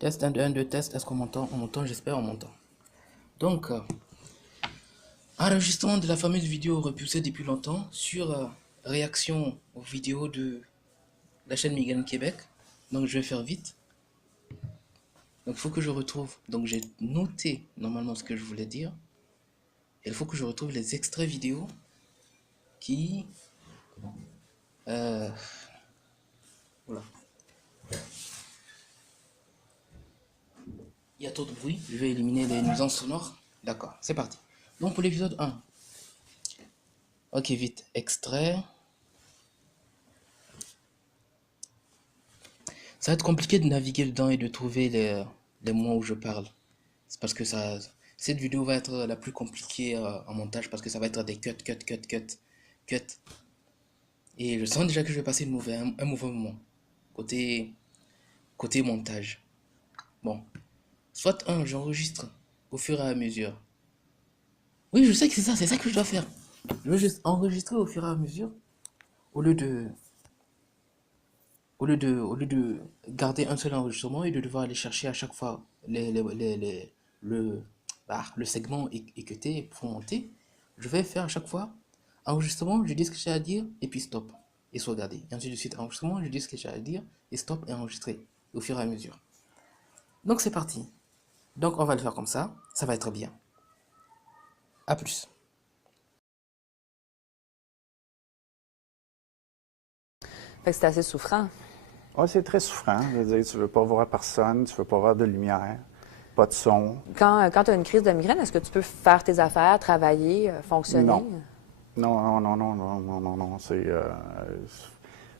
Test 1, 2, 1, 2, test. Est-ce qu'on m'entend? On m'entend, j'espère, on m'entend. Donc, enregistrement de la fameuse vidéo repoussée depuis longtemps sur réaction aux vidéos de la chaîne Migraine Québec. Donc, je vais faire vite. Donc, il faut que je retrouve. Donc, j'ai noté normalement ce que je voulais dire. Et il faut que je retrouve les extraits vidéo qui. Voilà. Il y a trop de bruit. Je vais éliminer les nuisances sonores. D'accord, c'est parti. Donc, pour l'épisode 1. Ok, vite. Extrait. Ça va être compliqué de naviguer dedans et de trouver les mots où je parle. C'est parce que cette vidéo va être la plus compliquée en montage parce que ça va être des cuts. Et je sens déjà que je vais passer un mauvais moment. Côté, côté montage. Bon. Soit j'enregistre au fur et à mesure. Oui, je sais que c'est ça que je dois faire. Je veux juste enregistrer au fur et à mesure au lieu de, au lieu de garder un seul enregistrement et de devoir aller chercher à chaque fois le, le segment écouté pour monter, je vais faire à chaque fois enregistrement, je dis ce que j'ai à dire et puis stop et sauvegarder. Et ensuite de suite enregistrement, je dis ce que j'ai à dire et stop et enregistrer au fur et à mesure. Donc c'est parti. Donc on va le faire comme ça va être bien. À plus. Fait que c'est assez souffrant. Oui, c'est très souffrant. Je veux dire, tu ne veux pas voir personne, tu ne veux pas voir de lumière, pas de son. Quand tu as une crise de migraine, est-ce que tu peux faire tes affaires, travailler, fonctionner? Non. Non.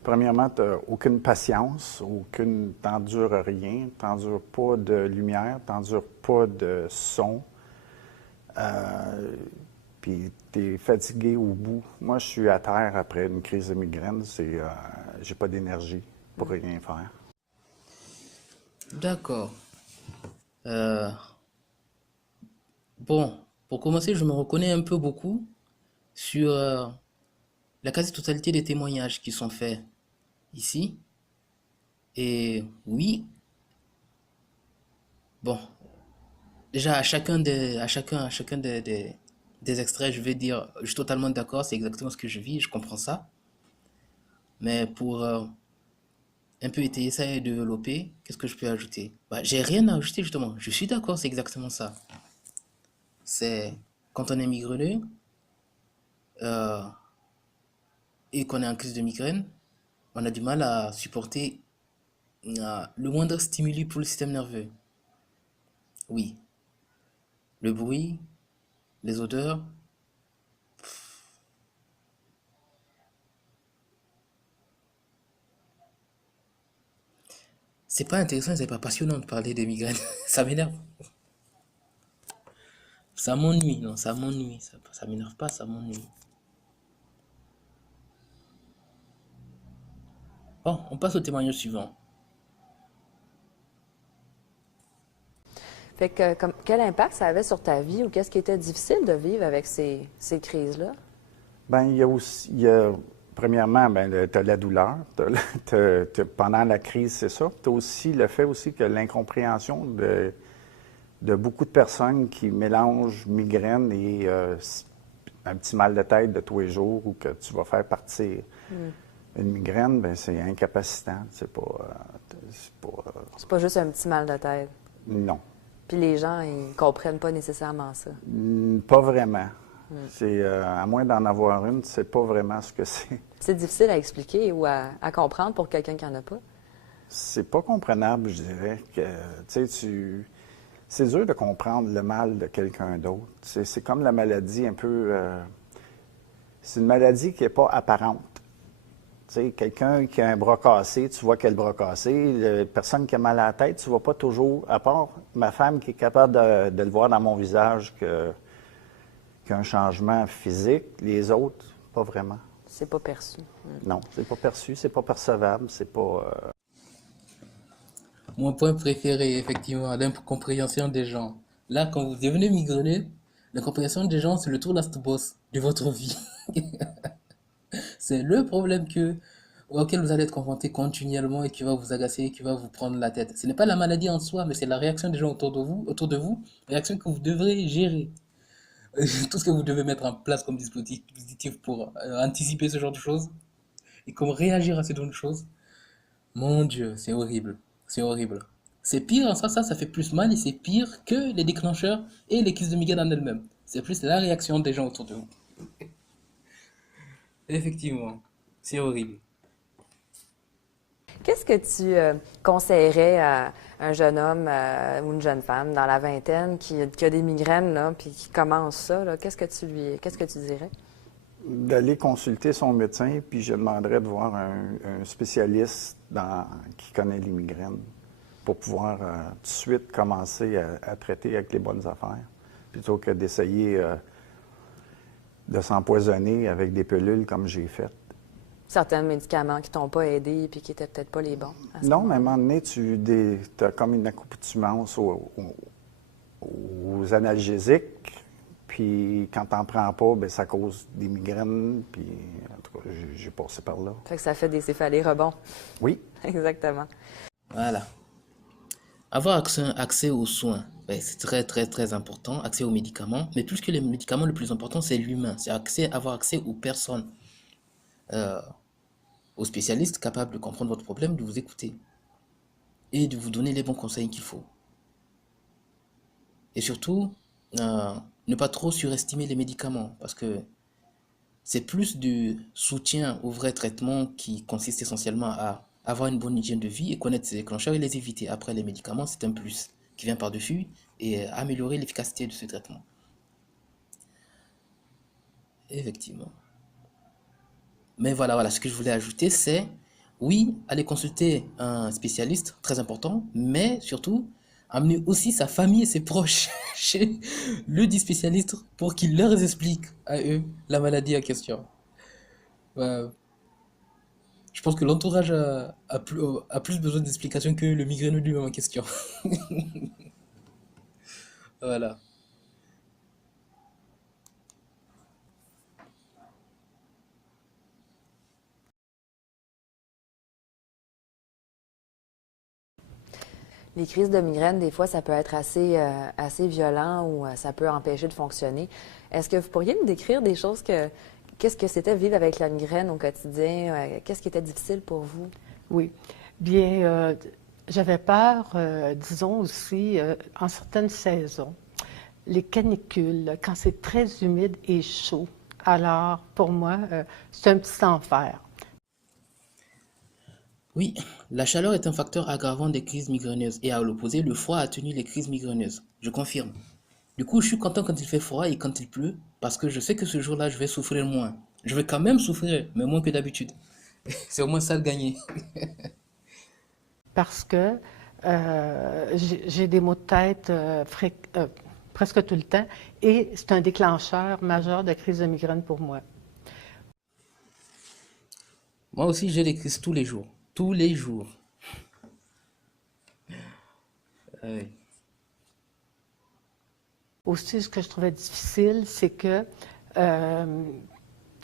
Premièrement, tu n'as aucune patience, t'endures rien, t'endures pas de lumière, t'endures pas de son. Puis tu es fatigué au bout. Moi, je suis à terre après une crise de migraine. J'ai pas d'énergie pour rien faire. D'accord. Bon, pour commencer, je me reconnais un peu beaucoup sur la quasi-totalité des témoignages qui sont faits ici. Et oui, bon, déjà à chacun des extraits, je vais dire, je suis totalement d'accord, c'est exactement ce que je vis, je comprends ça. Mais pour un peu étayer ça et développer, qu'est-ce que je peux ajouter? Bah, j'ai rien à ajouter justement, je suis d'accord, c'est exactement ça. C'est quand on est migraineux euh, et qu'on est en crise de migraine, on a du mal à supporter le moindre stimuli pour le système nerveux. Oui, le bruit, les odeurs. C'est pas intéressant, c'est pas passionnant de parler de migraine. Ça m'énerve. Ça m'ennuie, non, ça m'ennuie. Ça m'énerve pas, ça m'ennuie. Bon, on passe au témoignage suivant. Fait que quel impact ça avait sur ta vie ou qu'est-ce qui était difficile de vivre avec ces crises-là? Ben, premièrement, ben, tu as la douleur. Pendant la crise, c'est ça. Tu as aussi le fait aussi que l'incompréhension de beaucoup de personnes qui mélangent migraine et un petit mal de tête de tous les jours ou que tu vas faire partir. Une migraine, ben, c'est incapacitant. C'est pas juste un petit mal de tête. Non. Puis les gens, ils comprennent pas nécessairement ça. Pas vraiment. À moins d'en avoir une, c'est pas vraiment ce que c'est. C'est difficile à expliquer ou à comprendre pour quelqu'un qui en a pas. C'est pas comprenable, je dirais. C'est dur de comprendre le mal de quelqu'un d'autre. C'est comme la maladie un peu. C'est une maladie qui n'est pas apparente. Quelqu'un qui a un bras cassé, tu vois qu'il a le bras cassé. Personne qui a mal à la tête, tu ne vois pas toujours, à part ma femme qui est capable de le voir dans mon visage qu'il y a un changement physique. Les autres, pas vraiment. C'est pas perçu. Non, c'est pas perçu, c'est pas percevable, c'est pas. Mon point préféré, effectivement, l'incompréhension des gens. Là, quand vous devenez migraineux, l'incompréhension des gens, c'est le tour last boss de votre vie. C'est le problème que auquel vous allez être confronté continuellement et qui va vous agacer, qui va vous prendre la tête. Ce n'est pas la maladie en soi, mais c'est la réaction des gens autour de vous, réaction que vous devrez gérer. Tout ce que vous devez mettre en place comme dispositif pour anticiper ce genre de choses et comment réagir à ce genre de choses. Mon Dieu, c'est horrible. C'est horrible. C'est pire en soi, ça fait plus mal et c'est pire que les déclencheurs et les crises de migraine en elles-mêmes. C'est plus la réaction des gens autour de vous. Effectivement, c'est horrible. Qu'est-ce que tu conseillerais à un jeune homme ou une jeune femme dans la vingtaine qui a des migraines, là, puis qui commence ça, là, qu'est-ce que tu dirais? D'aller consulter son médecin, puis je demanderais de voir un spécialiste qui connaît les migraines pour pouvoir tout de suite commencer à traiter avec les bonnes affaires, plutôt que d'essayer de s'empoisonner avec des pilules comme j'ai fait. Certains médicaments qui t'ont pas aidé puis qui étaient peut-être pas les bons. Non, mais à un moment donné, tu as comme une accoutumance aux analgésiques. Puis quand t'en prends pas, ben ça cause des migraines. Puis en tout cas, j'ai passé par là. Fait que ça fait des céphalées rebonds. Oui. Exactement. Voilà. Avoir accès aux soins, ben, c'est très très très important, accès aux médicaments, mais plus que les médicaments, le plus important c'est l'humain, c'est avoir accès aux personnes, euh, aux spécialistes capables de comprendre votre problème, de vous écouter et de vous donner les bons conseils qu'il faut. Et surtout, euh, ne pas trop surestimer les médicaments, parce que c'est plus du soutien au vrai traitement qui consiste essentiellement à avoir une bonne hygiène de vie et connaître ses déclencheurs et les éviter. Après, les médicaments, c'est un plus qui vient par-dessus et améliorer l'efficacité de ce traitement. Effectivement. Mais voilà, ce que je voulais ajouter, c'est, oui, aller consulter un spécialiste, très important, mais surtout, amener aussi sa famille et ses proches chez le dit spécialiste pour qu'il leur explique à eux la maladie en question. Ouais, je pense que l'entourage a plus besoin d'explications que le migraineux lui-même en question. Voilà. Les crises de migraine, des fois, ça peut être assez violent ou ça peut empêcher de fonctionner. Est-ce que vous pourriez me décrire des choses qu'est-ce que c'était vivre avec la migraine au quotidien? Qu'est-ce qui était difficile pour vous? Oui. Bien, j'avais peur, disons aussi, en certaines saisons, les canicules, quand c'est très humide et chaud. Alors, pour moi, c'est un petit enfer. Oui, la chaleur est un facteur aggravant des crises migraineuses et à l'opposé, le froid atténue les crises migraineuses. Je confirme. Du coup, je suis content quand il fait froid et quand il pleut parce que je sais que ce jour-là, je vais souffrir moins. Je vais quand même souffrir, mais moins que d'habitude. C'est au moins ça de gagner. Parce que j'ai des maux de tête presque tout le temps et c'est un déclencheur majeur de crise de migraine pour moi. Moi aussi, j'ai des crises tous les jours. Tous les jours. Ouais. Aussi, ce que je trouvais difficile, c'est que euh,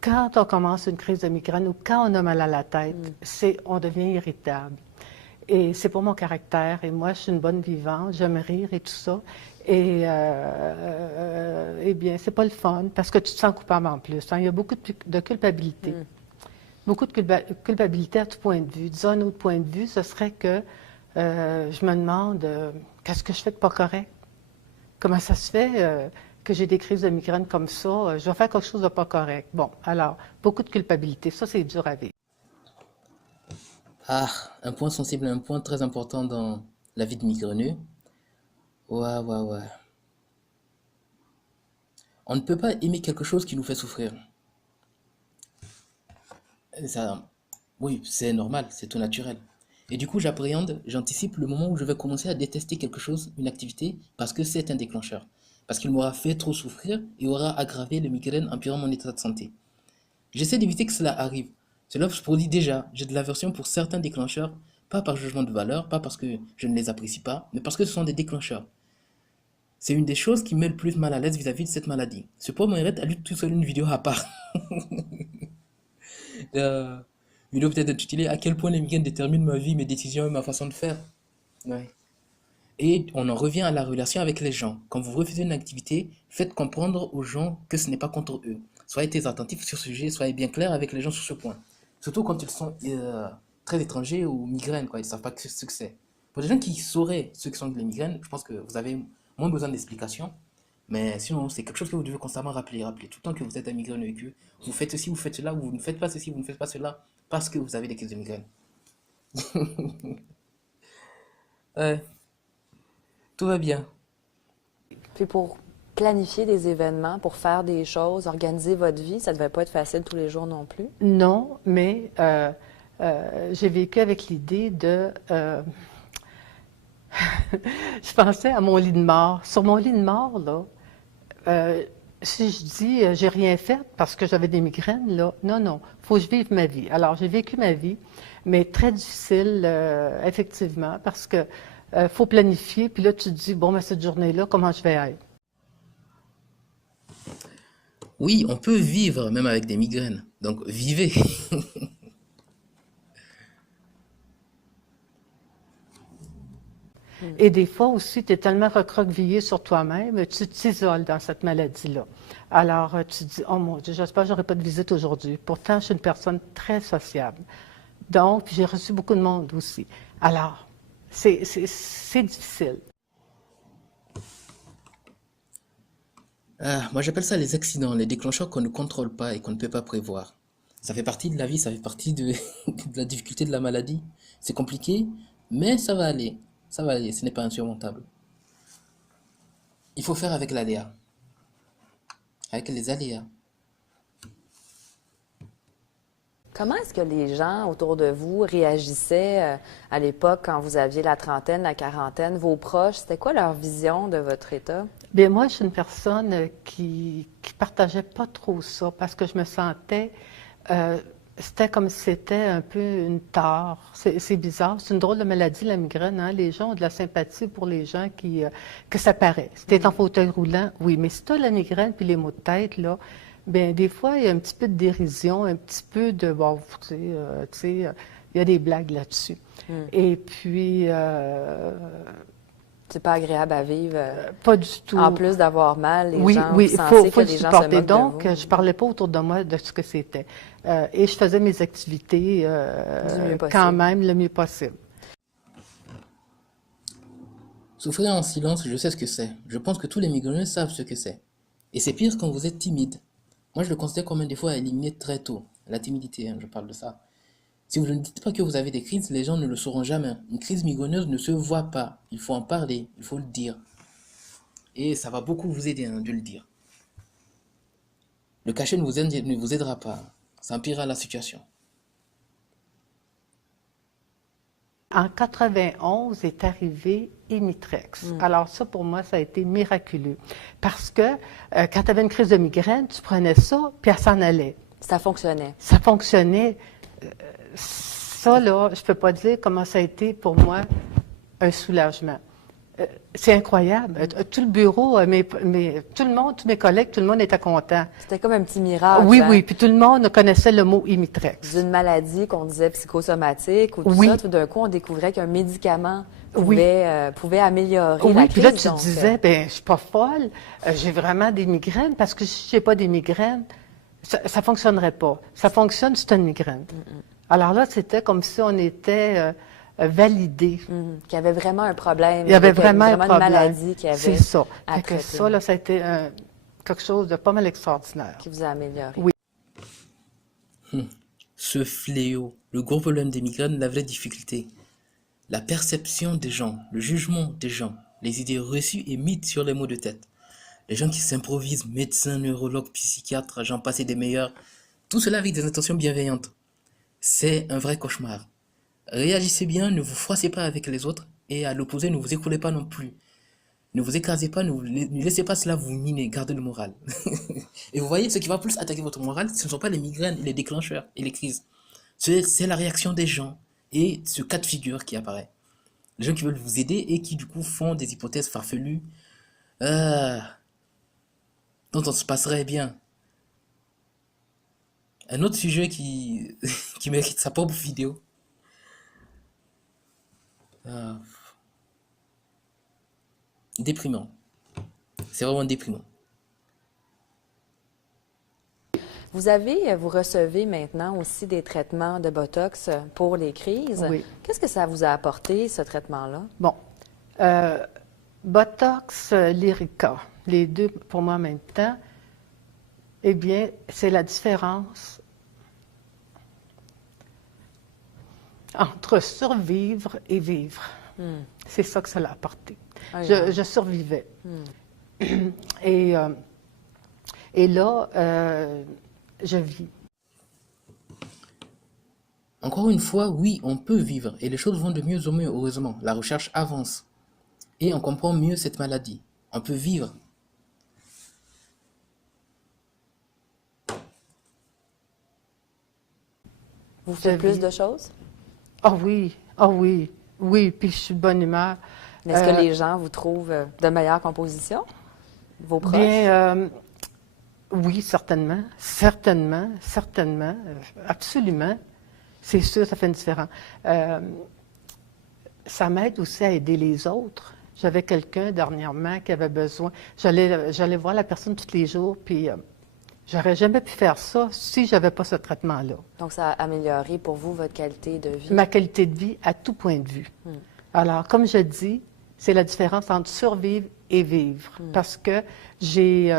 quand on commence une crise de migraine ou quand on a mal à la tête, on devient irritable. Et c'est pas mon caractère. Et moi, je suis une bonne vivante, j'aime rire et tout ça. Et eh bien, c'est pas le fun parce que tu te sens coupable en plus, hein. Il y a beaucoup de culpabilité. Beaucoup de culpabilité à tout point de vue. Disons, un autre point de vue, ce serait que je me demande qu'est-ce que je fais de pas correct? Comment ça se fait que j'ai des crises de migraine comme ça? Je dois faire quelque chose de pas correct. Bon, alors, beaucoup de culpabilité. Ça, c'est dur à vivre. Ah, un point sensible, un point très important dans la vie de migraineux. Ouais, ouais, ouais. On ne peut pas aimer quelque chose qui nous fait souffrir. Ça, oui, c'est normal, c'est tout naturel. Et du coup, j'anticipe le moment où je vais commencer à détester quelque chose, une activité, parce que c'est un déclencheur. Parce qu'il m'aura fait trop souffrir et aura aggravé le migraine, empirant mon état de santé. J'essaie d'éviter que cela arrive. Cela se produit déjà. J'ai de l'aversion pour certains déclencheurs, pas par jugement de valeur, pas parce que je ne les apprécie pas, mais parce que ce sont des déclencheurs. C'est une des choses qui me met le plus mal à l'aise vis-à-vis de cette maladie. Ce pauvre Mohamed a lu tout seul une vidéo à part. Euh, vidéo peut-être intitulée à quel point les migraines déterminent ma vie, mes décisions et ma façon de faire. Ouais. Et on en revient à la relation avec les gens. Quand vous refusez une activité, faites comprendre aux gens que ce n'est pas contre eux. Soyez très attentifs sur ce sujet, soyez bien clair avec les gens sur ce point. Surtout quand ils sont très étrangers ou migraines, quoi. Ils ne savent pas ce que c'est. Pour les gens qui sauraient ce que sont les migraines, je pense que vous avez moins besoin d'explications. Mais sinon, c'est quelque chose que vous devez constamment rappeler. Rappeler tout le temps que vous êtes un migraine et que vous faites ceci, vous faites cela, ou vous ne faites pas ceci, vous ne faites pas cela, parce que vous avez des crises de migraine. Ouais, tout va bien. Puis pour planifier des événements, pour faire des choses, organiser votre vie, ça devait pas être facile tous les jours non plus. Non, mais j'ai vécu avec l'idée de... je pensais à mon lit de mort. Sur mon lit de mort, là, si je dis j'ai rien fait parce que j'avais des migraines, là, non, non, faut que je vive ma vie. Alors, j'ai vécu ma vie, mais très difficile, effectivement, parce que faut planifier, puis là, tu te dis, bon, ben, cette journée-là, comment je vais être? Oui, on peut vivre même avec des migraines. Donc, vivez. Et des fois aussi, tu es tellement recroquevillé sur toi-même, tu t'isoles dans cette maladie-là. Alors, tu te dis, oh mon Dieu, j'espère que je n'aurai pas de visite aujourd'hui. Pourtant, je suis une personne très sociable. Donc, puis j'ai reçu beaucoup de monde aussi. Alors, c'est difficile. Moi, j'appelle ça les accidents, les déclencheurs qu'on ne contrôle pas et qu'on ne peut pas prévoir. Ça fait partie de la vie, ça fait partie de, de la difficulté de la maladie. C'est compliqué, mais ça va aller. Ça va aller, ce n'est pas insurmontable. Il faut faire avec l'aléa, avec les aléas. Comment est-ce que les gens autour de vous réagissaient à l'époque quand vous aviez la trentaine, la quarantaine, vos proches? C'était quoi leur vision de votre état? Bien, moi, je suis une personne qui partageait pas trop ça parce que je me sentais, c'était comme si c'était un peu une tare. C'est bizarre. C'est une drôle de maladie, la migraine. Hein? Les gens ont de la sympathie pour les gens que ça paraît. Si t'es en fauteuil roulant, oui. Mais si t'as la migraine puis les maux de tête, là, bien, des fois, il y a un petit peu de dérision, un petit peu de, bon, tu sais, il y a des blagues là-dessus. Et puis, C'est pas agréable à vivre. pas du tout. En plus d'avoir mal, les Oui, gens, oui, vous il sentez faut que le les gens se supporter. moquent de Donc, vous. je parlais pas autour de moi de ce que c'était. Et je faisais mes activités Du mieux quand possible. même le mieux possible. Souffrir en silence, je sais ce que c'est. Je pense que tous les migraineux savent ce que c'est. Et c'est pire quand vous êtes timide. Moi, je le considère comme un défaut à éliminer très tôt. La timidité, hein, je parle de ça. Si vous ne dites pas que vous avez des crises, les gens ne le sauront jamais. Une crise migraineuse ne se voit pas. Il faut en parler, il faut le dire. Et ça va beaucoup vous aider hein, de le dire. Le cachet ne vous aidera pas. Ça empirera la situation. En 91 est arrivé Imitrex. Alors ça, pour moi, ça a été miraculeux. Parce que quand tu avais une crise de migraine, tu prenais ça, puis elle s'en allait. Ça fonctionnait. Ça fonctionnait. Ça, là, je peux pas dire comment ça a été pour moi un soulagement. C'est incroyable. Tout le bureau, tout le monde, tous mes collègues, tout le monde était content. C'était comme un petit miracle. Oui, hein, oui. Puis tout le monde connaissait le mot Imitrex. D'une maladie qu'on disait psychosomatique ou tout Oui. ça, tout d'un coup, on découvrait qu'un médicament Oui. pouvait améliorer Oui, la puis là, crise. tu te donc, disais, ben, je suis pas folle, j'ai vraiment des migraines, parce que si j'ai pas des migraines, ça fonctionnerait pas. Ça fonctionne, c'est une migraine. Alors là, c'était comme si on était validé. qu'il y avait vraiment un problème. Il y avait qu'il vraiment un une problème. maladie qui avait C'est ça. à Fait que traiter, ça, là, ça a été quelque chose de pas mal extraordinaire. qui vous a amélioré. Oui. Ce fléau, le gros problème des migraines, la vraie difficulté. La perception des gens, le jugement des gens, les idées reçues et mythes sur les maux de tête. Les gens qui s'improvisent médecins, neurologues, psychiatres, j'en passe et des meilleurs. Tout cela avec des intentions bienveillantes. C'est un vrai cauchemar. Réagissez bien, ne vous froissez pas avec les autres et à l'opposé, ne vous écroulez pas non plus. Ne vous écrasez pas, ne laissez pas cela vous miner, gardez le moral. Et vous voyez, ce qui va plus attaquer votre moral, ce ne sont pas les migraines, les déclencheurs et les crises. C'est la réaction des gens et ce cas de figure qui apparaît. Les gens qui veulent vous aider et qui du coup font des hypothèses farfelues dont on se passerait bien. Un autre sujet qui, qui mérite sa propre vidéo. Euh, déprimant. C'est vraiment déprimant. Vous recevez maintenant aussi des traitements de Botox pour les crises. Oui. Qu'est-ce que ça vous a apporté, ce traitement-là? Bon. Botox, Lyrica, les deux pour moi en même temps, eh bien, c'est la différence entre survivre et vivre. C'est ça que ça l'a apporté. Ah, Je survivais. Et, et là, je vis. Encore une fois, oui, on peut vivre et les choses vont de mieux en mieux, heureusement. La recherche avance et on comprend mieux cette maladie. On peut vivre. Vous faites Je plus vis. de choses? Ah oui, oui, puis je suis de bonne humeur. Mais est-ce que les gens vous trouvent de meilleure composition? Vos proches? Bien, oui, certainement, absolument. C'est sûr, ça fait une différence. Ça m'aide aussi à aider les autres. J'avais quelqu'un dernièrement qui avait besoin. J'allais voir la personne tous les jours, puis j'aurais jamais pu faire ça si j'avais pas ce traitement-là. Donc, ça a amélioré pour vous votre qualité de vie? Ma qualité de vie à tout point de vue. Alors, comme je dis, c'est la différence entre survivre et vivre. Parce que j'ai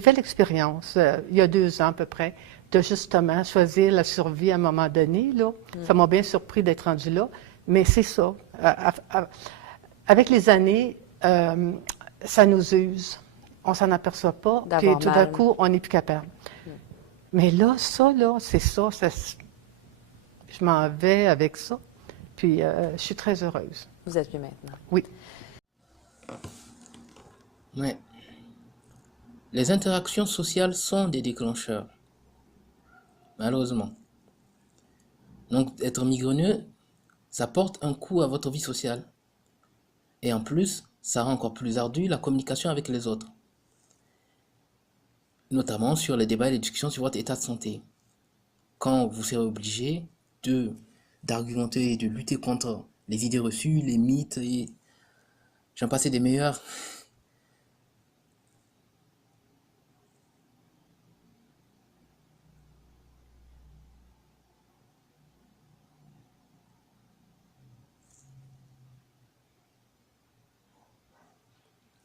fait l'expérience, il y a 2 ans à peu près, de justement choisir la survie à un moment donné. Là. Ça m'a bien surpris d'être rendu là. Mais c'est ça. Avec les années, ça nous use. On s'en aperçoit pas. Puis D'avoir tout d'un mal. coup, on n'est plus capable. Mais là, c'est ça. Je m'en vais avec ça. Puis je suis très heureuse. Vous êtes mieux maintenant. Oui. Ouais. Les interactions sociales sont des déclencheurs. Malheureusement. Donc, être migraineux, ça porte un coup à votre vie sociale. Et en plus, ça rend encore plus ardue la communication avec les autres. Notamment sur les débats et les discussions sur votre état de santé. Quand vous serez obligé d'argumenter et de lutter contre les idées reçues, les mythes et j'en passais des meilleurs.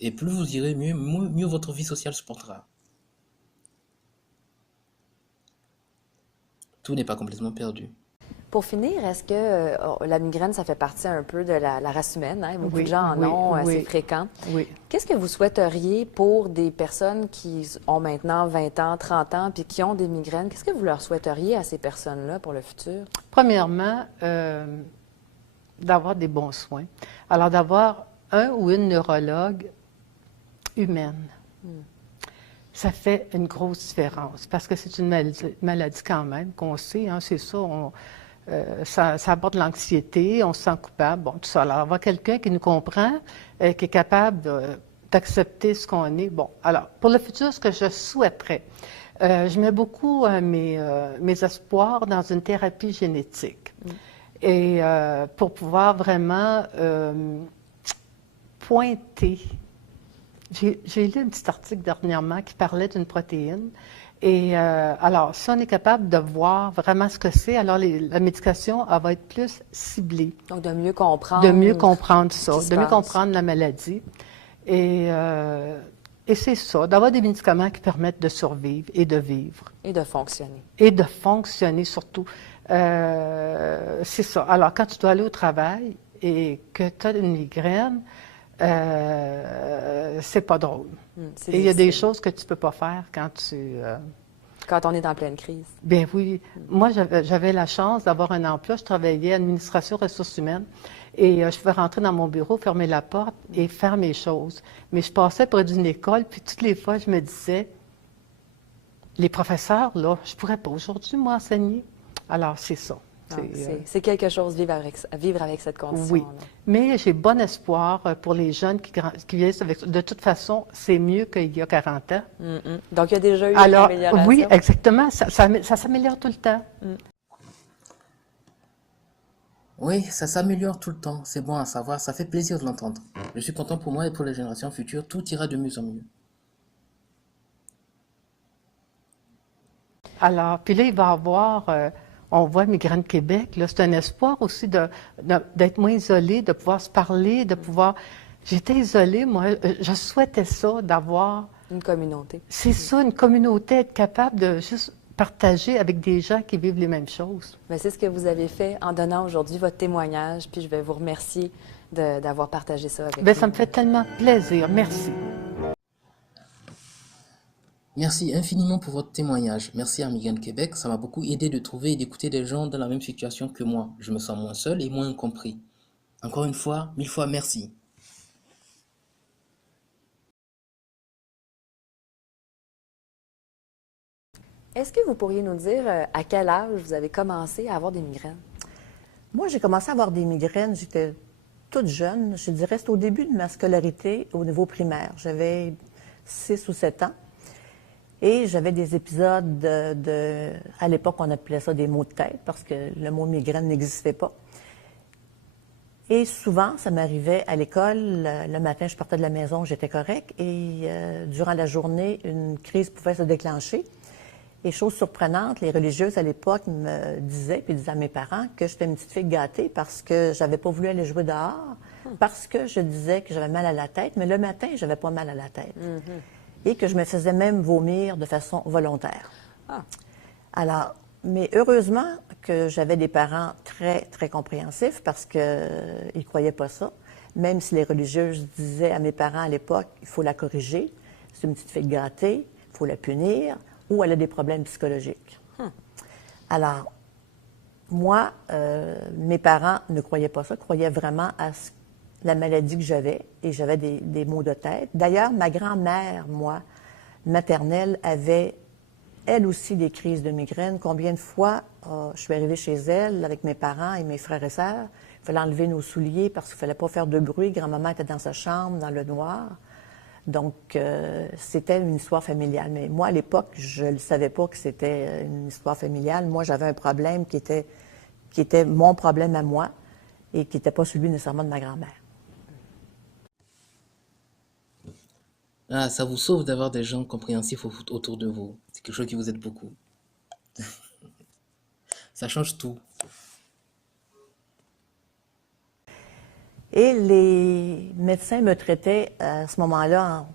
Et plus vous irez, mieux votre vie sociale se portera. Tout n'est pas complètement perdu. Pour finir, est-ce que la migraine, ça fait partie un peu de la race humaine? Hein? Beaucoup Oui, de gens en oui, ont, oui. c'est fréquent. Oui. Qu'est-ce que vous souhaiteriez pour des personnes qui ont maintenant 20 ans, 30 ans, puis qui ont des migraines? Qu'est-ce que vous leur souhaiteriez à ces personnes-là pour le futur? Premièrement, d'avoir des bons soins. Alors, d'avoir un ou une neurologue humaine. Ça fait une grosse différence parce que c'est une maladie quand même qu'on sait, hein, c'est ça, ça apporte de l'anxiété, on se sent coupable, bon, tout ça. Alors, avoir quelqu'un qui nous comprend, qui est capable d'accepter ce qu'on est. Bon, alors, pour le futur, ce que je souhaiterais, je mets beaucoup mes espoirs dans une thérapie génétique. Et pour pouvoir vraiment pointer. J'ai lu un petit article dernièrement qui parlait d'une protéine. Et alors, si on est capable de voir vraiment ce que c'est, alors la médication, elle va être plus ciblée. Donc, de mieux comprendre. De mieux comprendre ça, ce qui se de mieux passe. comprendre la maladie. Et c'est ça, d'avoir des médicaments qui permettent de survivre et de vivre. Et de fonctionner. Et de fonctionner surtout. C'est ça. Alors, quand tu dois aller au travail et que tu as une migraine, c'est pas drôle. C'est Et il y a des difficile. choses que tu peux pas faire quand tu... Quand on est en pleine crise. Bien oui. Moi, j'avais la chance d'avoir un emploi. Je travaillais à l'administration ressources humaines et je pouvais rentrer dans mon bureau, fermer la porte et faire mes choses. Mais je passais près d'une école, puis toutes les fois, je me disais, les professeurs, là, je pourrais pas aujourd'hui, moi, enseigner. Alors, c'est ça. C'est quelque chose, vivre avec cette condition-là. Oui, mais j'ai bon espoir pour les jeunes qui vieillissent avec ça. De toute façon, c'est mieux qu'il y a 40 ans. Donc, il y a déjà eu une Alors, amélioration. oui, exactement. Ça s'améliore tout le temps. Oui, ça s'améliore tout le temps. C'est bon à savoir. Ça fait plaisir de l'entendre. Je suis content pour moi et pour les générations futures. Tout ira de mieux en mieux. Alors, puis là, il va y avoir, on voit Migraine Québec, là, c'est un espoir aussi d'être moins isolé, de pouvoir se parler, de pouvoir... J'étais isolée, moi, je souhaitais ça, d'avoir... Une communauté. C'est ça, une communauté, être capable de juste partager avec des gens qui vivent les mêmes choses. Mais c'est ce que vous avez fait en donnant aujourd'hui votre témoignage, puis je vais vous remercier d'avoir partagé ça avec Bien, nous. ça me fait tellement plaisir. Merci. Merci infiniment pour votre témoignage. Merci à Migraine Québec. Ça m'a beaucoup aidé de trouver et d'écouter des gens dans la même situation que moi. Je me sens moins seul et moins incompris. Encore une fois, 1000 fois merci. Est-ce que vous pourriez nous dire à quel âge vous avez commencé à avoir des migraines? Moi, j'ai commencé à avoir des migraines, j'étais toute jeune. Je dirais c'était au début de ma scolarité au niveau primaire. J'avais 6 ou 7 ans. Et j'avais des épisodes à l'époque, on appelait ça des maux de tête, parce que le mot migraine n'existait pas. Et souvent, ça m'arrivait à l'école. Le matin, je partais de la maison, j'étais correcte. Et durant la journée, une crise pouvait se déclencher. Et chose surprenante, les religieuses à l'époque me disaient, puis disaient à mes parents, que j'étais une petite fille gâtée parce que j'avais pas voulu aller jouer dehors, parce que je disais que j'avais mal à la tête, mais le matin, j'avais pas mal à la tête. Et que je me faisais même vomir de façon volontaire. Alors, mais heureusement que j'avais des parents très, très compréhensifs parce qu'ils ne croyaient pas ça. Même si les religieuses disaient à mes parents à l'époque, il faut la corriger, c'est une petite fille gâtée, il faut la punir, ou elle a des problèmes psychologiques. Alors, moi, mes parents ne croyaient pas ça, croyaient vraiment à la maladie que j'avais, et j'avais des maux de tête. D'ailleurs, ma grand-mère, moi, maternelle, avait, elle aussi, des crises de migraine. Combien de fois je suis arrivée chez elle avec mes parents et mes frères et sœurs, il fallait enlever nos souliers parce qu'il ne fallait pas faire de bruit. Grand-maman était dans sa chambre, dans le noir. Donc, c'était une histoire familiale. Mais moi, à l'époque, je ne savais pas que c'était une histoire familiale. Moi, j'avais un problème qui était mon problème à moi et qui n'était pas celui nécessairement de ma grand-mère. Ah, ça vous sauve d'avoir des gens compréhensifs autour de vous. C'est quelque chose qui vous aide beaucoup. Ça change tout. Et les médecins me traitaient à ce moment-là,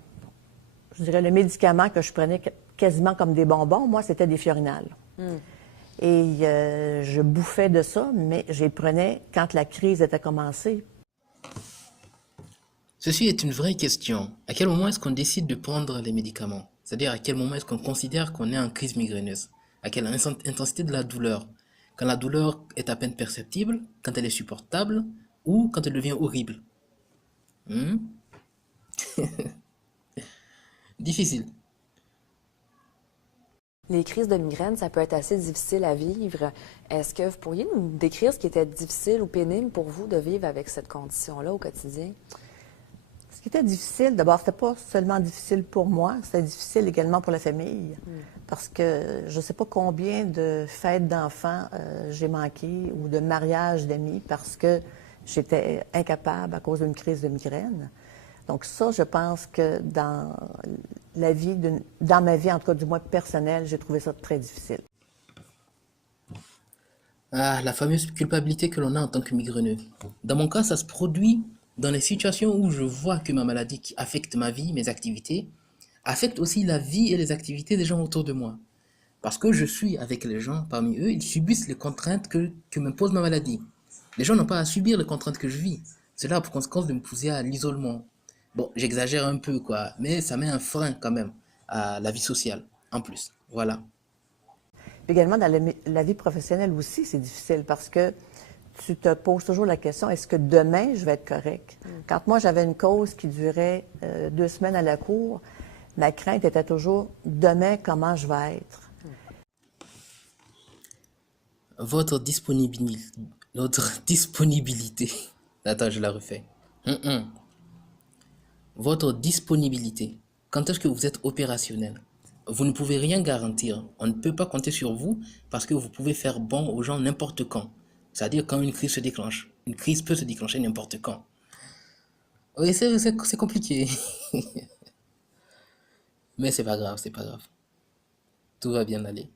je dirais, le médicament que je prenais quasiment comme des bonbons, moi, c'était des fiorinales. Et je bouffais de ça, mais je les prenais quand la crise était commencée. Ceci est une vraie question. À quel moment est-ce qu'on décide de prendre les médicaments? C'est-à-dire à quel moment est-ce qu'on considère qu'on est en crise migraineuse? À quelle intensité de la douleur? Quand la douleur est à peine perceptible, quand elle est supportable, ou quand elle devient horrible? Difficile. Les crises de migraine, ça peut être assez difficile à vivre. Est-ce que vous pourriez nous décrire ce qui était difficile ou pénible pour vous de vivre avec cette condition-là au quotidien? Ce qui était difficile, d'abord, c'était pas seulement difficile pour moi, c'était difficile également pour la famille. Parce que je ne sais pas combien de fêtes d'enfants j'ai manqué ou de mariages d'amis parce que j'étais incapable à cause d'une crise de migraine. Donc ça, je pense que dans ma vie, en tout cas du moins personnelle, j'ai trouvé ça très difficile. Ah, la fameuse culpabilité que l'on a en tant que migraineux. Dans mon cas, ça se produit dans les situations où je vois que ma maladie qui affecte ma vie, mes activités, affecte aussi la vie et les activités des gens autour de moi. Parce que je suis avec les gens, parmi eux, ils subissent les contraintes que m'impose ma maladie. Les gens n'ont pas à subir les contraintes que je vis. Cela a pour conséquence de me pousser à l'isolement. Bon, j'exagère un peu, quoi, mais ça met un frein quand même à la vie sociale, en plus. Voilà. Puis également, dans la vie professionnelle aussi, c'est difficile parce que tu te poses toujours la question, est-ce que demain, je vais être correct? Quand moi, j'avais une cause qui durait 2 semaines à la cour, ma crainte était toujours, demain, comment je vais être? Votre disponibilité. Notre disponibilité. Attends, je la refais. Hum. Votre disponibilité. Quand est-ce que vous êtes opérationnel? Vous ne pouvez rien garantir. On ne peut pas compter sur vous parce que vous pouvez faire bon aux gens n'importe quand. C'est-à-dire quand une crise se déclenche. Une crise peut se déclencher n'importe quand. Oui, c'est compliqué. Mais c'est pas grave, c'est pas grave. Tout va bien aller.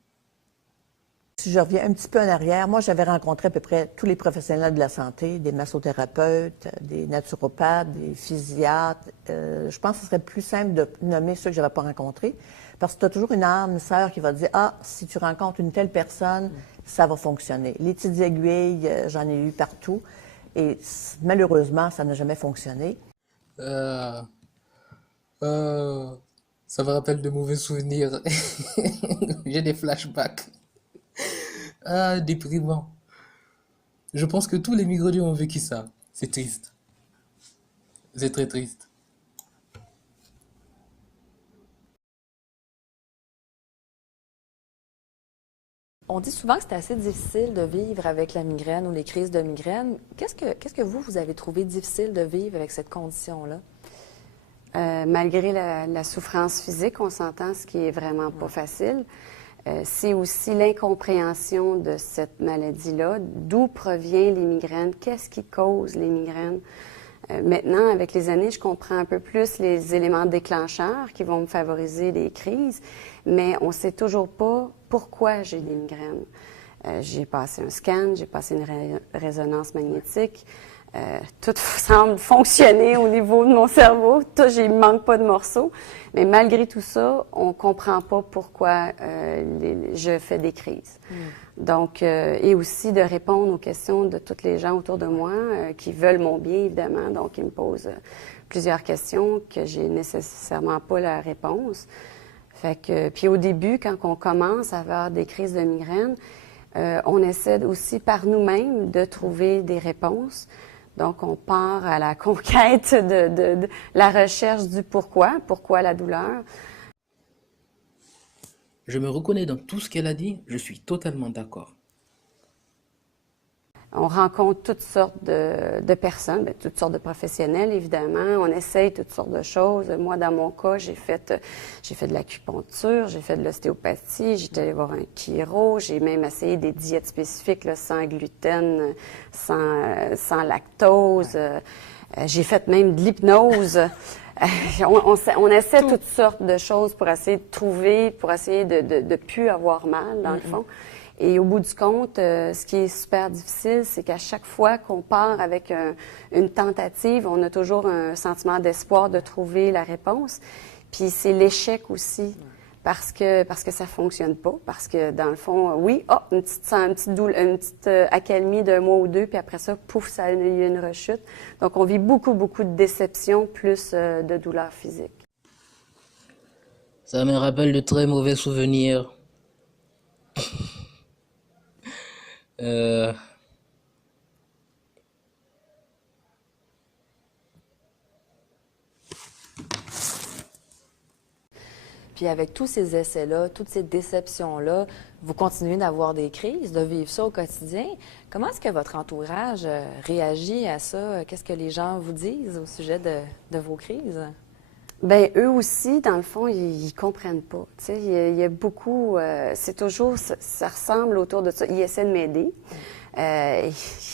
Si je reviens un petit peu en arrière, moi, j'avais rencontré à peu près tous les professionnels de la santé, des massothérapeutes, des naturopathes, des physiatres. Je pense que ce serait plus simple de nommer ceux que je n'avais pas rencontrés, parce que tu as toujours une âme, une sœur qui va te dire, ah, si tu rencontres une telle personne, ça va fonctionner. Les petites aiguilles, j'en ai eu partout, et malheureusement, ça n'a jamais fonctionné. Euh, euh, Ça me rappelle de mauvais souvenirs. J'ai des flashbacks. Ah, déprimant. Je pense que tous les migrants ont vécu ça. C'est triste. C'est très triste. On dit souvent que c'est assez difficile de vivre avec la migraine ou les crises de migraine. Qu'est-ce que vous avez trouvé difficile de vivre avec cette condition-là? Malgré la souffrance physique, on s'entend, ce qui est vraiment pas facile. C'est aussi l'incompréhension de cette maladie-là. D'où provient les migraines? Qu'est-ce qui cause les migraines? Maintenant, avec les années, je comprends un peu plus les éléments déclencheurs qui vont me favoriser les crises, mais on ne sait toujours pas pourquoi j'ai des migraines. J'ai passé un scan, j'ai passé une résonance magnétique. Tout semble fonctionner au niveau de mon cerveau. Il ne manque pas de morceaux. Mais malgré tout ça, on ne comprend pas pourquoi je fais des crises. Donc, et aussi de répondre aux questions de toutes les gens autour de moi qui veulent mon bien, évidemment. Donc, ils me posent plusieurs questions que j'ai nécessairement pas la réponse. Fait que, puis au début, quand on commence à avoir des crises de migraine, on essaie aussi par nous-mêmes de trouver des réponses. Donc, on part à la conquête de la recherche du pourquoi la douleur. Je me reconnais dans tout ce qu'elle a dit. Je suis totalement d'accord. On rencontre toutes sortes de personnes, bien, toutes sortes de professionnels, évidemment. On essaye toutes sortes de choses. Moi, dans mon cas, j'ai fait de l'acupuncture, j'ai fait de l'ostéopathie, j'étais allée voir un chiro, j'ai même essayé des diètes spécifiques, là, sans gluten, sans lactose. J'ai fait même de l'hypnose. On essaie toutes sortes de choses pour essayer de trouver, pour essayer de plus avoir mal, dans le fond. Et au bout du compte, ce qui est super difficile, c'est qu'à chaque fois qu'on part avec une tentative, on a toujours un sentiment d'espoir de trouver la réponse. Puis c'est l'échec aussi, parce que ça fonctionne pas, parce que dans le fond, oui, une petite accalmie d'un mois ou deux, puis après ça, pouf, il y a une rechute. Donc on vit beaucoup de déception plus de douleurs physiques. Ça me rappelle de très mauvais souvenirs. Euh, Puis avec tous ces essais-là, toutes ces déceptions-là, vous continuez d'avoir des crises, de vivre ça au quotidien. Comment est-ce que votre entourage réagit à ça? Qu'est-ce que les gens vous disent au sujet de vos crises? Ben eux aussi, dans le fond, ils comprennent pas. Tu sais, il y a beaucoup, c'est toujours, ça ressemble autour de ça. Ils essaient de m'aider.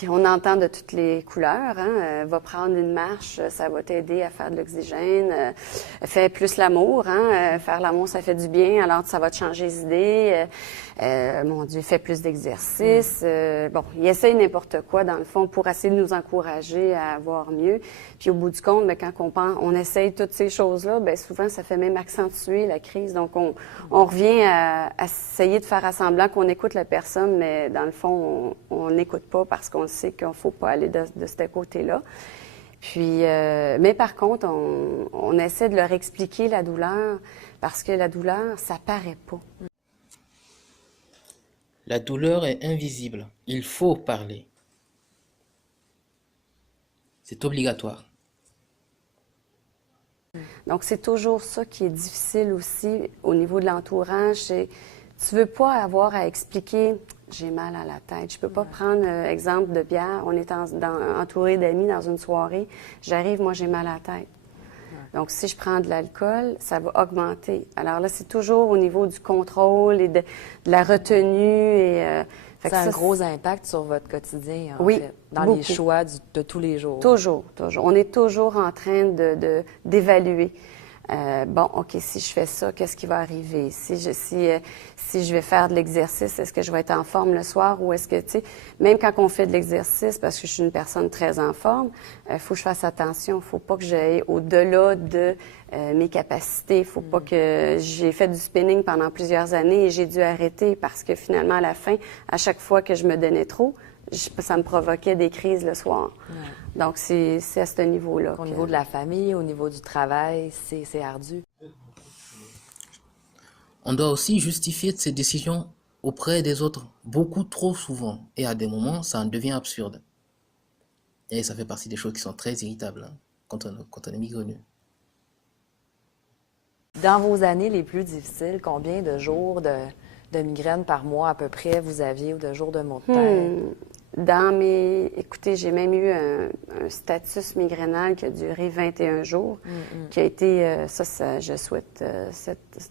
On entend de toutes les couleurs. Hein? Va prendre une marche, ça va t'aider à faire de l'oxygène. Fais plus l'amour. Hein? Faire l'amour, ça fait du bien. Alors, ça va te changer les idées. Mon Dieu, fais plus d'exercice. Bon, ils essayent n'importe quoi, dans le fond, pour essayer de nous encourager à avoir mieux. Puis au bout du compte, ben, quand on essaye toutes ces choses-là, ben, souvent, ça fait même accentuer la crise. Donc, on revient à essayer de faire à semblant qu'on écoute la personne, mais dans le fond, on n'écoute pas parce qu'on sait qu'il ne faut pas aller de ce côté-là. Puis, mais par contre, on essaie de leur expliquer la douleur parce que la douleur, ça paraît pas. La douleur est invisible. Il faut parler. C'est obligatoire. Donc, c'est toujours ça qui est difficile aussi au niveau de l'entourage. Tu veux pas avoir à expliquer j'ai mal à la tête. Je peux pas prendre exemple de bière. On est entouré d'amis dans une soirée. J'arrive, moi, j'ai mal à la tête. Donc, si je prends de l'alcool, ça va augmenter. Alors là, c'est toujours au niveau du contrôle et de la retenue. C'est un gros impact sur votre quotidien, en oui, fait, dans beaucoup. les choix de tous les jours. Toujours, toujours. On est toujours en train d'évaluer. Bon, OK, si je fais ça, qu'est-ce qui va arriver? Si je vais faire de l'exercice, est-ce que je vais être en forme le soir ou est-ce que, tu sais, même quand on fait de l'exercice, parce que je suis une personne très en forme, il faut que je fasse attention. Il faut pas que j'aille au-delà de mes capacités. Il faut pas que... J'ai fait du spinning pendant plusieurs années et j'ai dû arrêter parce que finalement, à la fin, à chaque fois que je me donnais trop, ça me provoquait des crises le soir. Ouais. Donc, c'est à ce niveau-là. Au niveau de la famille, au niveau du travail, c'est ardu. On doit aussi justifier de ses décisions auprès des autres beaucoup trop souvent. Et à des moments, ça en devient absurde. Et ça fait partie des choses qui sont très irritables quand on est migraineux. Dans vos années les plus difficiles, combien de jours de migraine par mois à peu près vous aviez ou de jours de maux de tête? Écoutez, j'ai même eu un status migrainal qui a duré 21 jours, qui a été, je souhaite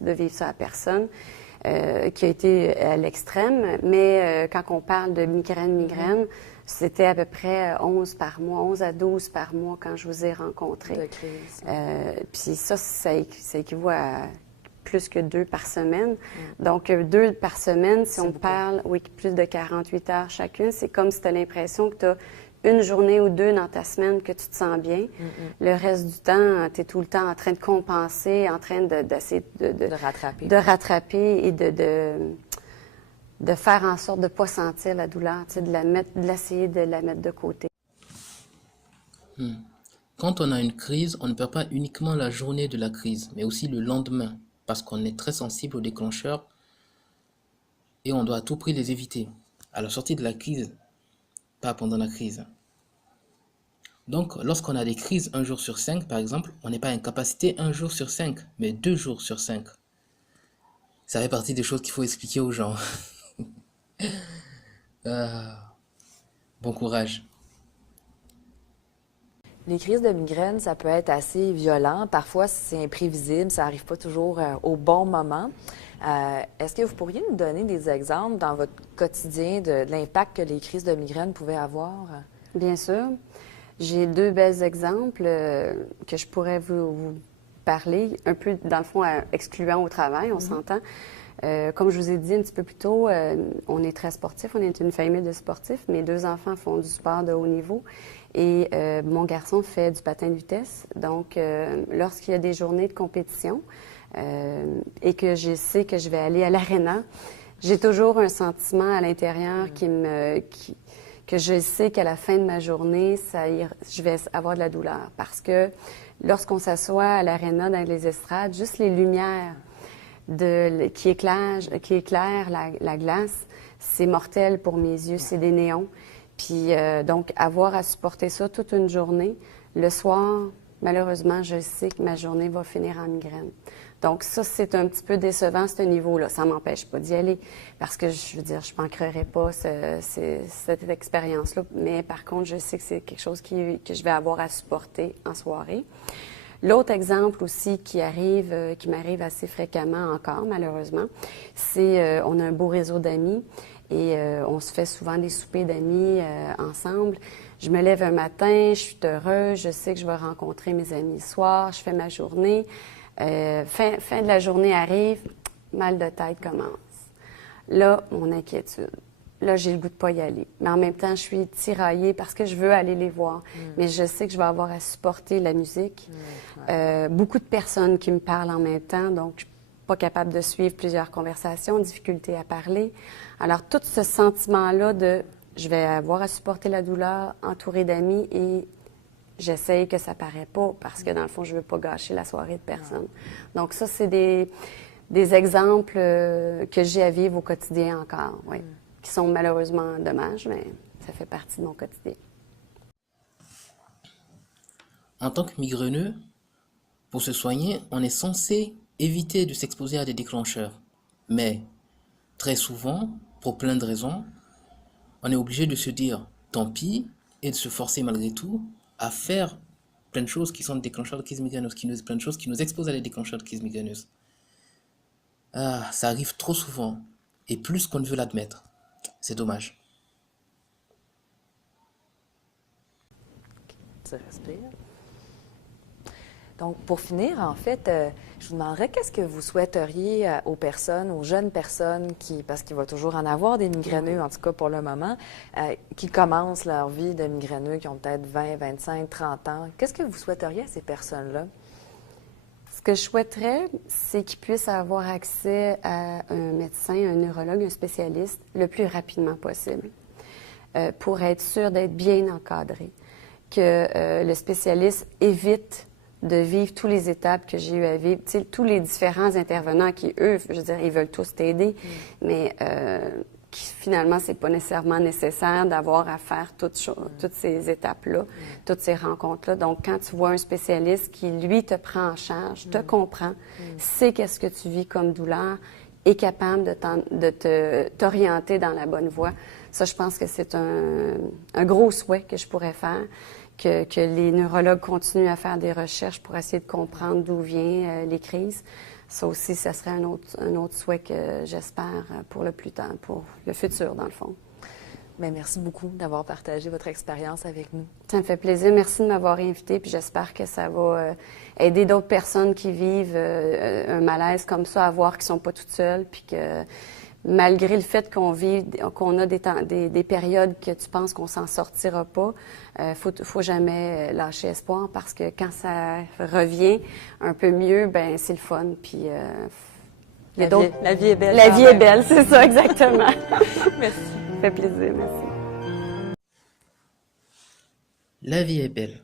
de vivre ça à personne, qui a été à l'extrême, mais quand on parle de migraine, c'était à peu près 11 par mois, 11 à 12 par mois quand je vous ai rencontré. De crise. Puis ça équivaut à plus que 2 par semaine. Donc, 2 par semaine, si on parle, oui, plus de 48 heures chacune, c'est comme si tu as l'impression que tu as une journée ou deux dans ta semaine que tu te sens bien. Le reste du temps, tu es tout le temps en train de compenser, en train d'essayer de rattraper et de faire en sorte de ne pas sentir la douleur, d'essayer de la mettre de côté. Quand on a une crise, on ne perd pas uniquement la journée de la crise, mais aussi le lendemain, parce qu'on est très sensible aux déclencheurs et on doit à tout prix les éviter. À la sortie de la crise, pas pendant la crise. Donc, lorsqu'on a des crises 1 jour sur 5, par exemple, on n'est pas incapacité 1 jour sur 5, mais 2 jours sur 5. Ça fait partie des choses qu'il faut expliquer aux gens. Bon courage. Les crises de migraine, ça peut être assez violent. Parfois, c'est imprévisible, ça n'arrive pas toujours au bon moment. Est-ce que vous pourriez nous donner des exemples dans votre quotidien de l'impact que les crises de migraine pouvaient avoir? Bien sûr. J'ai 2 bels exemples que je pourrais vous parler, un peu, dans le fond, excluant au travail, on s'entend. Comme je vous ai dit un petit peu plus tôt, on est très sportifs, on est une famille de sportifs. Mes 2 enfants font du sport de haut niveau et mon garçon fait du patin de vitesse. Donc, lorsqu'il y a des journées de compétition et que je sais que je vais aller à l'aréna, j'ai toujours un sentiment à l'intérieur que je sais qu'à la fin de ma journée, je vais avoir de la douleur. Parce que lorsqu'on s'assoit à l'aréna dans les estrades, juste les lumières qui éclairent la glace, c'est mortel pour mes yeux, c'est des néons. Puis donc, avoir à supporter ça toute une journée, le soir, malheureusement, je sais que ma journée va finir en migraine. Donc ça, c'est un petit peu décevant à ce niveau-là. Ça ne m'empêche pas d'y aller parce que, je veux dire, je ne manquerai pas cette expérience-là. Mais par contre, je sais que c'est quelque chose que je vais avoir à supporter en soirée. L'autre exemple aussi qui m'arrive assez fréquemment encore, malheureusement, c'est on a un beau réseau d'amis et on se fait souvent des soupers d'amis ensemble. Je me lève un matin, je suis heureuse, je sais que je vais rencontrer mes amis le soir, je fais ma journée. Fin de la journée arrive, mal de tête commence. Là, mon inquiétude. Là, j'ai le goût de pas y aller. Mais en même temps, je suis tiraillée parce que je veux aller les voir. Mais je sais que je vais avoir à supporter la musique. Beaucoup de personnes qui me parlent en même temps, donc je suis pas capable de suivre plusieurs conversations, difficulté à parler. Alors, tout ce sentiment-là de je vais avoir à supporter la douleur, entourée d'amis et j'essaye que ça paraît pas parce que dans le fond, je veux pas gâcher la soirée de personne. Donc ça, c'est des exemples que j'ai à vivre au quotidien encore, oui. Qui sont malheureusement dommages, mais ça fait partie de mon quotidien. En tant que migraineux, pour se soigner, on est censé éviter de s'exposer à des déclencheurs. Mais très souvent, pour plein de raisons, on est obligé de se dire tant pis et de se forcer malgré tout à faire plein de choses qui sont déclencheurs de crise migraineuse, plein de choses qui nous exposent à des déclencheurs de crise migraineuse. Ah, ça arrive trop souvent et plus qu'on ne veut l'admettre. C'est dommage. Tu respires. Donc, pour finir, en fait, je vous demanderais qu'est-ce que vous souhaiteriez aux personnes, aux jeunes personnes parce qu'il va toujours en avoir des migraineux, en tout cas pour le moment, qui commencent leur vie de migraineux, qui ont peut-être 20, 25, 30 ans. Qu'est-ce que vous souhaiteriez à ces personnes-là? Ce que je souhaiterais, c'est qu'ils puissent avoir accès à un médecin, un neurologue, un spécialiste le plus rapidement possible pour être sûr d'être bien encadré. Que le spécialiste évite de vivre toutes les étapes que j'ai eu à vivre. Tu sais, tous les différents intervenants qui, eux, je veux dire, ils veulent tous t'aider, mais finalement, c'est pas nécessairement nécessaire d'avoir à faire toutes ces étapes-là, toutes ces rencontres-là. Donc, quand tu vois un spécialiste qui, lui, te prend en charge, te comprend, sait qu'est-ce que tu vis comme douleur, est capable de t'orienter dans la bonne voie, ça, je pense que c'est un gros souhait que je pourrais faire. Que les neurologues continuent à faire des recherches pour essayer de comprendre d'où viennent les crises. Ça aussi, ça serait un autre souhait que j'espère pour le futur, dans le fond. Bien, merci beaucoup d'avoir partagé votre expérience avec nous. Ça me fait plaisir. Merci de m'avoir invité, puis j'espère que ça va aider d'autres personnes qui vivent un malaise comme ça à voir qu'ils ne sont pas toutes seules, puis que malgré le fait qu'on a des périodes que tu penses qu'on s'en sortira pas, faut jamais lâcher espoir parce que quand ça revient un peu mieux, ben c'est le fun. Puis la vie est belle. La vie est belle, c'est ça exactement. Merci. Ça fait plaisir, merci. La vie est belle.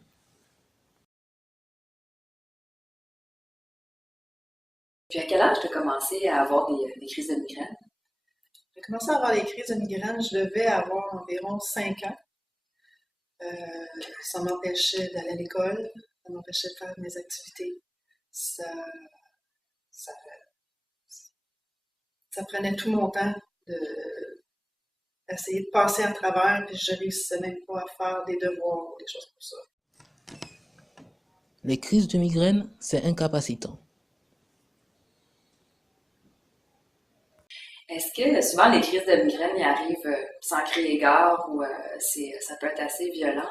Puis à quel âge tu as commencé à avoir des crises de migraine? J'ai commencé à avoir des crises de migraine, je devais avoir environ 5 ans. Ça m'empêchait d'aller à l'école, ça m'empêchait de faire mes activités. Ça prenait tout mon temps d'essayer de passer à travers, puis je réussissais même pas à faire des devoirs ou des choses comme ça. Les crises de migraine, c'est incapacitant. Est-ce que souvent les crises de migraine y arrivent sans crier gare ou ça peut être assez violent?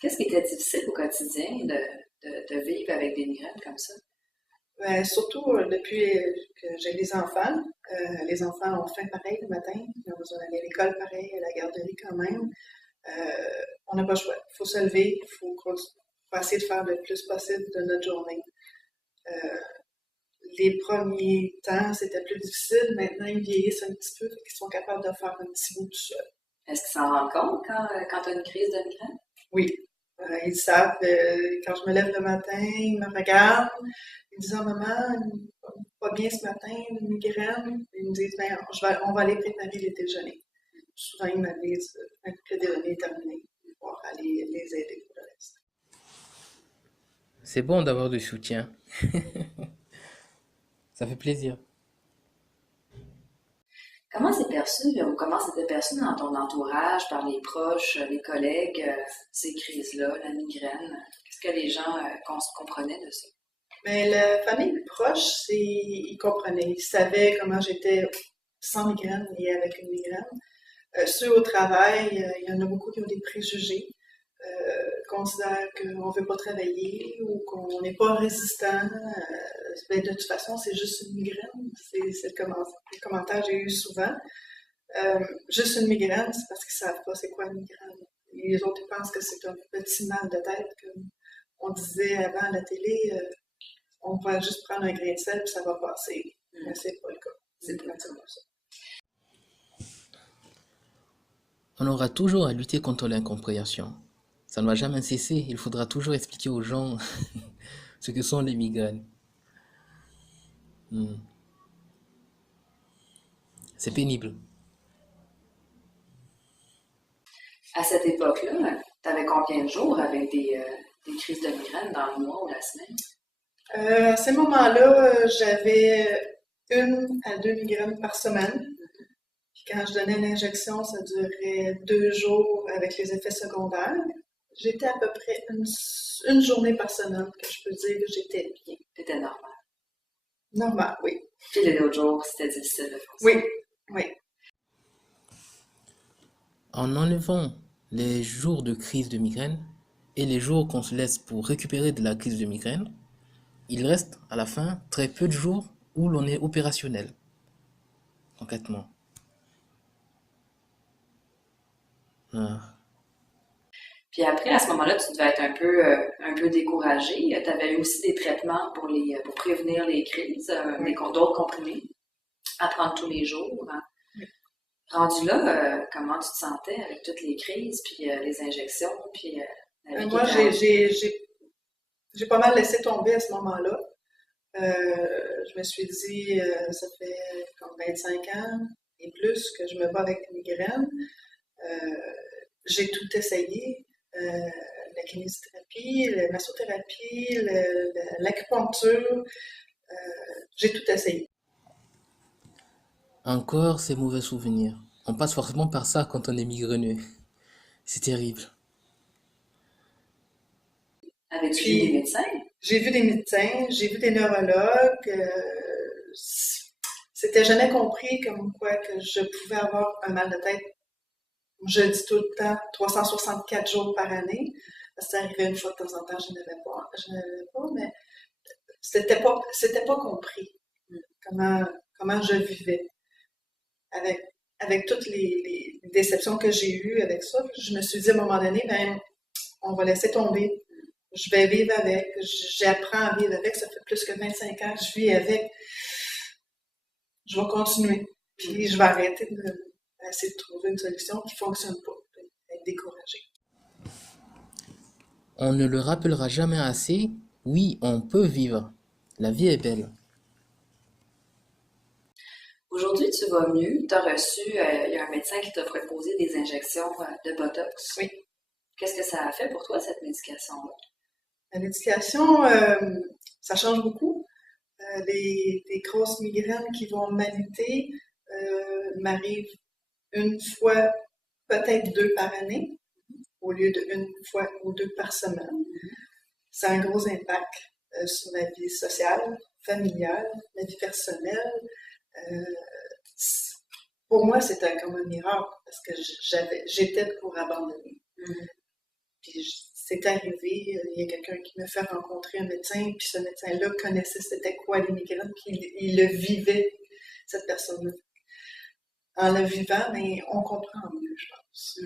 Qu'est-ce qui était difficile au quotidien de vivre avec des migraines comme ça? Ben, surtout depuis que j'ai des enfants. Les enfants ont faim pareil le matin, ils ont besoin d'aller à l'école pareil, à la garderie quand même. On n'a pas le choix. Il faut se lever, il faut essayer de faire le plus possible de notre journée. Les premiers temps, c'était plus difficile. Maintenant, ils vieillissent un petit peu, fait qu'ils sont capables de faire un petit bout tout seul. Est-ce qu'ils s'en rendent compte quand tu as une crise de migraine? Oui. Ils savent, quand je me lève le matin, ils me regardent, ils disent « Ah, maman, pas bien ce matin, une migraine. » Ils me disent « Ben, on va aller préparer les déjeuners. » Souvent, ils me disent « que le déjeuner est terminé, pour aller les aider pour le reste. » C'est bon d'avoir du soutien. Ça fait plaisir. Comment c'est perçu ou comment c'était perçu dans ton entourage, par les proches, les collègues, ces crises-là, la migraine? Qu'est-ce que les gens comprenaient de ça? Mais la famille proche, ils comprenaient. Ils savaient comment j'étais sans migraine et avec une migraine. Ceux au travail, il y en a beaucoup qui ont des préjugés, considèrent qu'on ne veut pas travailler ou qu'on n'est pas résistant. Ben, de toute façon, c'est juste une migraine. C'est le commentaire que j'ai eu souvent. Juste une migraine, c'est parce qu'ils ne savent pas c'est quoi une migraine. Les autres pensent que c'est un petit mal de tête, comme on disait avant à la télé. On va juste prendre un grain de sel et ça va passer. Mais c'est pas le cas. C'est pratiquement ça. On aura toujours à lutter contre l'incompréhension. Ça ne va jamais cesser. Il faudra toujours expliquer aux gens ce que sont les migraines. C'est pénible. À cette époque-là, tu avais combien de jours avec des crises de migraine dans le mois ou la semaine? À ce moment-là, j'avais 1 à 2 migraines par semaine. Puis quand je donnais l'injection, ça durait 2 jours avec les effets secondaires. J'étais à peu près une journée par semaine que je peux dire que j'étais bien. C'était normal. Normal, oui. Puis les autres jours, c'était difficile de fonctionner. Oui, oui. En enlevant les jours de crise de migraine et les jours qu'on se laisse pour récupérer de la crise de migraine, il reste à la fin très peu de jours où l'on est opérationnel, concrètement. Ah. Puis après, à ce moment-là, tu devais être un peu découragé. Tu avais eu aussi des traitements pour prévenir les crises, d'autres comprimés à prendre tous les jours. Rendu là, comment tu te sentais avec toutes les crises, puis les injections, puis la vie Moi, j'ai pas mal laissé tomber à ce moment-là. Je me suis dit, ça fait comme 25 ans et plus que je me bats avec des migraines. J'ai tout essayé. La kinésithérapie, la massothérapie, l'acupuncture. J'ai tout essayé. Encore ces mauvais souvenirs. On passe forcément par ça quand on est migraineux. C'est terrible. Avais-tu vu des médecins? J'ai vu des médecins, j'ai vu des neurologues. C'était jamais compris comme quoi que je pouvais avoir un mal de tête. Je dis tout le temps 364 jours par année. Ça arrivait une fois de temps en temps, je n'avais pas, mais c'était pas compris comment je vivais. Avec toutes les déceptions que j'ai eues avec ça, je me suis dit à un moment donné, ben, on va laisser tomber. Je vais vivre avec. J'apprends à vivre avec. Ça fait plus que 25 ans que je vis avec. Je vais continuer. Puis je vais arrêter d'essayer de trouver une solution qui ne fonctionne pas. Être découragée. On ne le rappellera jamais assez. Oui, on peut vivre. La vie est belle. Aujourd'hui, tu vas mieux. Tu as reçu, il y a un médecin qui t'a proposé des injections de Botox. Oui. Qu'est-ce que ça a fait pour toi, cette médication-là? La médication, ça change beaucoup. Les grosses migraines qui vont m'habiter m'arrivent une fois, peut-être 2 par année, au lieu d'une fois ou 2 par semaine. Ça a un gros impact sur la vie sociale, familiale, la vie personnelle. Pour moi, c'était comme un miracle parce que j'étais pour abandonner. Puis c'est arrivé, il y a quelqu'un qui m'a fait rencontrer un médecin, puis ce médecin-là connaissait c'était quoi les migraines, puis il le vivait, cette personne-là. En le vivant, mais on comprend mieux, je pense.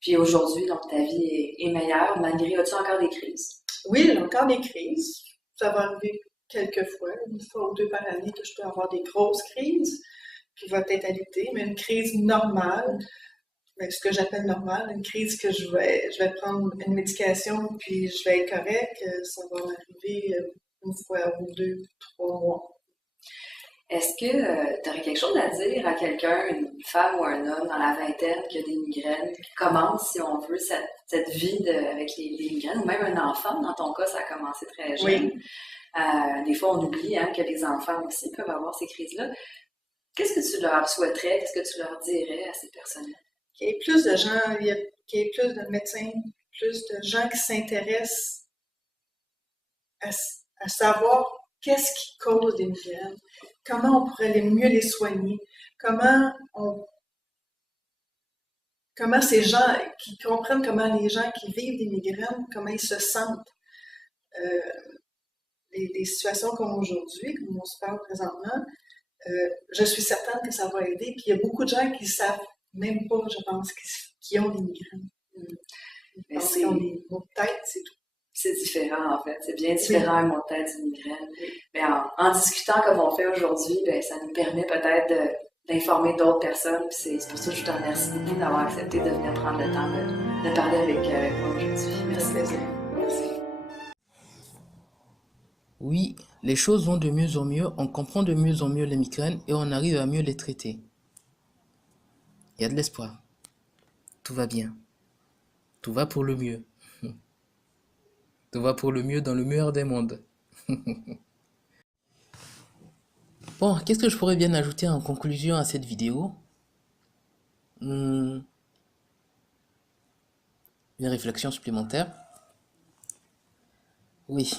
Puis aujourd'hui, donc, ta vie est meilleure, malgré, as-tu encore des crises? Oui, il y a encore des crises. Ça va arriver quelques fois, une fois ou 2 par année, que je peux avoir des grosses crises qui vont être alitées, mais une crise normale, ce que j'appelle normale, une crise que je vais prendre une médication puis je vais être correct, ça va m'arriver une fois ou 2, 3 mois. Est-ce que tu aurais quelque chose à dire à quelqu'un, une femme ou un homme dans la vingtaine qui a des migraines, qui commence, si on veut, cette vie avec les migraines, ou même un enfant, dans ton cas, ça a commencé très jeune. Oui. Des fois, on oublie que les enfants aussi peuvent avoir ces crises-là. Qu'est-ce que tu leur souhaiterais, qu'est-ce que tu leur dirais à ces personnes-là? Qu'il y ait plus de gens, qu'il y ait plus de médecins, plus de gens qui s'intéressent à savoir qu'est-ce qui cause des migraines, comment on pourrait mieux les soigner, comment ces gens qui comprennent comment les gens qui vivent des migraines, comment ils se sentent. Les situations comme aujourd'hui, comme on se parle présentement, je suis certaine que ça va aider. Puis il y a beaucoup de gens qui ne savent même pas, je pense, qui ont des migraines. Ils pensent qu'ils ont des maux de tête, c'est tout. C'est différent, en fait. C'est bien différent un mot de tête d'une migraine. Mais en discutant comme on fait aujourd'hui, ça nous permet peut-être d'informer d'autres personnes. Puis c'est pour ça que je te remercie beaucoup d'avoir accepté de venir prendre le temps de parler avec moi aujourd'hui. Merci. Merci. Oui, les choses vont de mieux en mieux, on comprend de mieux en mieux les migraines et on arrive à mieux les traiter. Il y a de l'espoir. Tout va bien. Tout va pour le mieux. Tout va pour le mieux dans le meilleur des mondes. Bon, qu'est-ce que je pourrais bien ajouter en conclusion à cette vidéo? Hmm, une réflexion supplémentaire. Oui,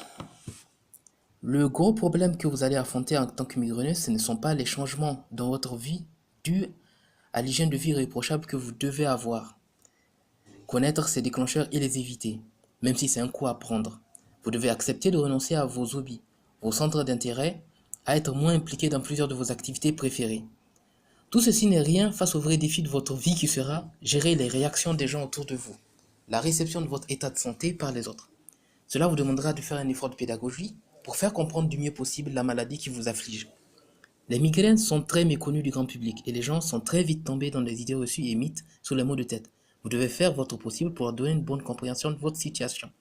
le gros problème que vous allez affronter en tant que migraineuse, ce ne sont pas les changements dans votre vie dus à l'hygiène de vie irréprochable que vous devez avoir. Connaître ces déclencheurs et les éviter, même si c'est un coup à prendre. Vous devez accepter de renoncer à vos hobbies, vos centres d'intérêt, à être moins impliqué dans plusieurs de vos activités préférées. Tout ceci n'est rien face au vrai défi de votre vie qui sera gérer les réactions des gens autour de vous, la réception de votre état de santé par les autres. Cela vous demandera de faire un effort de pédagogie pour faire comprendre du mieux possible la maladie qui vous afflige. Les migraines sont très méconnues du grand public et les gens sont très vite tombés dans des idées reçues et mythes sous les mots de tête. Vous devez faire votre possible pour leur donner une bonne compréhension de votre situation.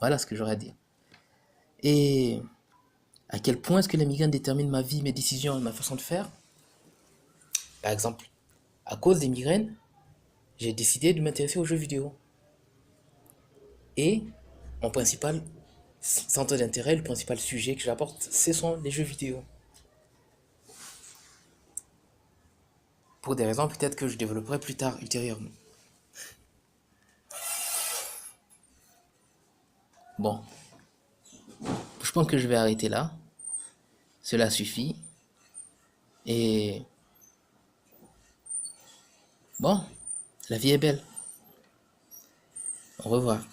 Voilà ce que j'aurais à dire. Et à quel point est-ce que les migraines déterminent ma vie, mes décisions et ma façon de faire? Par exemple, à cause des migraines, j'ai décidé de m'intéresser aux jeux vidéo. Et mon principal centre d'intérêt, le principal sujet que j'apporte, ce sont les jeux vidéo. Pour des raisons peut-être que je développerai plus tard, ultérieurement. Bon, je pense que je vais arrêter là. Cela suffit. Et bon, la vie est belle. Au revoir.